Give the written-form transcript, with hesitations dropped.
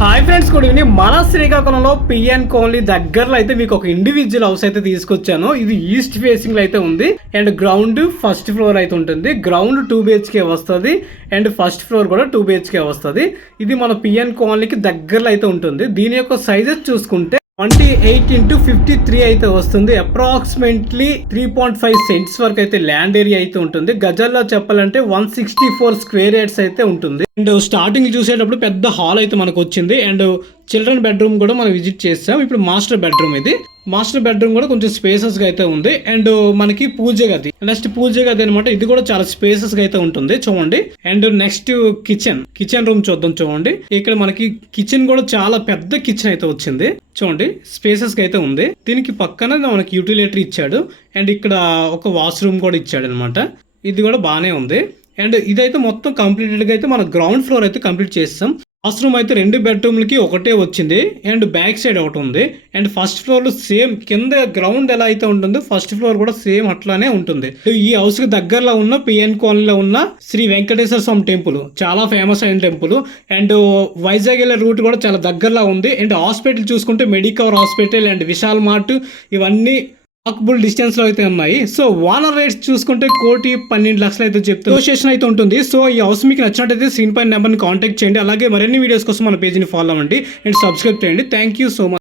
Hi friends, good evening. మన శ్రీకాకుళంలో PN colony దగ్గరలో అయితే మీకు ఒక ఇండివిజువల్ హౌస్ అయితే తీసుకొచ్చాను. ఇది ఈస్ట్ ఫేసింగ్ లో అయితే ఉంది అండ్ గ్రౌండ్ ఫస్ట్ ఫ్లోర్ అయితే ఉంటుంది. గ్రౌండ్ 2 BHK వస్తుంది అండ్ ఫస్ట్ ఫ్లోర్ కూడా 2 BHK వస్తుంది. ఇది మన పిఎన్ కాలనీకి దగ్గరలో అయితే ఉంటుంది. దీని యొక్క సైజెస్ చూసుకుంటే 28x53 అయితే వస్తుంది. అప్రాక్సిమేట్లీ 3.5 సెంట్స్ వరకు అయితే ల్యాండ్ ఏరియా అయితే ఉంటుంది. గజాల్లో చెప్పాలంటే 164 స్క్వేర్ యార్డ్స్ అయితే ఉంటుంది. అండ్ స్టార్టింగ్ చూసేటప్పుడు పెద్ద హాల్ అయితే మనకు వచ్చింది అండ్ చిల్డ్రన్ బెడ్రూమ్ కూడా మనం విజిట్ చేస్తాం. ఇప్పుడు మాస్టర్ బెడ్రూమ్ ఇది. మాస్టర్ బెడ్రూమ్ కూడా కొంచెం స్పేసెస్ గా అయితే ఉంది అండ్ మనకి పూజ గది, నెక్స్ట్ పూజ గది అనమాట. ఇది కూడా చాలా స్పేసెస్ గా అయితే ఉంటుంది చూడండి. అండ్ నెక్స్ట్ కిచెన్ రూమ్ చూద్దాం. చూడండి, ఇక్కడ మనకి కిచెన్ కూడా చాలా పెద్ద కిచెన్ అయితే వచ్చింది. చూడండి, స్పేసెస్ గా అయితే ఉంది. దీనికి పక్కన మనకి యూటిలిటీ ఇచ్చాడు అండ్ ఇక్కడ ఒక వాష్రూమ్ కూడా ఇచ్చాడు అనమాట. ఇది కూడా బాగానే ఉంది. అండ్ ఇదైతే మొత్తం కంప్లీటెడ్ గా అయితే మన గ్రౌండ్ ఫ్లోర్ అయితే కంప్లీట్ చేస్తాం. వాష్రూమ్ అయితే 2 బెడ్రూమ్లకి ఒకటే వచ్చింది అండ్ బ్యాక్ సైడ్ ఒకటి ఉంది. అండ్ ఫస్ట్ ఫ్లోర్ లో సేమ్ కింద గ్రౌండ్ ఎలా అయితే ఉంటుందో ఫస్ట్ ఫ్లోర్ కూడా సేమ్ అట్లానే ఉంటుంది. ఈ హౌస్ కి దగ్గరలో ఉన్న పిఎన్ కాలనీలో ఉన్న శ్రీ వెంకటేశ్వర స్వామి టెంపుల్ చాలా ఫేమస్ అయిన టెంపుల్. అండ్ వైజాగ్ వెళ్ళే రూట్ కూడా చాలా దగ్గరలో ఉంది. అండ్ హాస్పిటల్ చూసుకుంటే Medicover hospital and Vishal mart ఇవన్నీ వాకబుల్ డిస్టెన్స్ లో అయితే ఉన్నాయి. సో ఓనర్ రేట్స్ చూసుకుంటే 1,12,00,000 అయితే చెప్తారు. నెగోషియేషన్ అయితే ఉంటుంది. సో ఈ హౌస్ మీకు నచ్చినట్టయితే స్క్రీన్ పైన నెంబర్ని కాంటాక్ట్ చేయండి. అలాగే మరిన్ని వీడియోస్ కోసం మన పేజ్ని ఫాలో అవ్వండి అండ్ సబ్స్క్రైబ్ చేయండి. Thank you so much.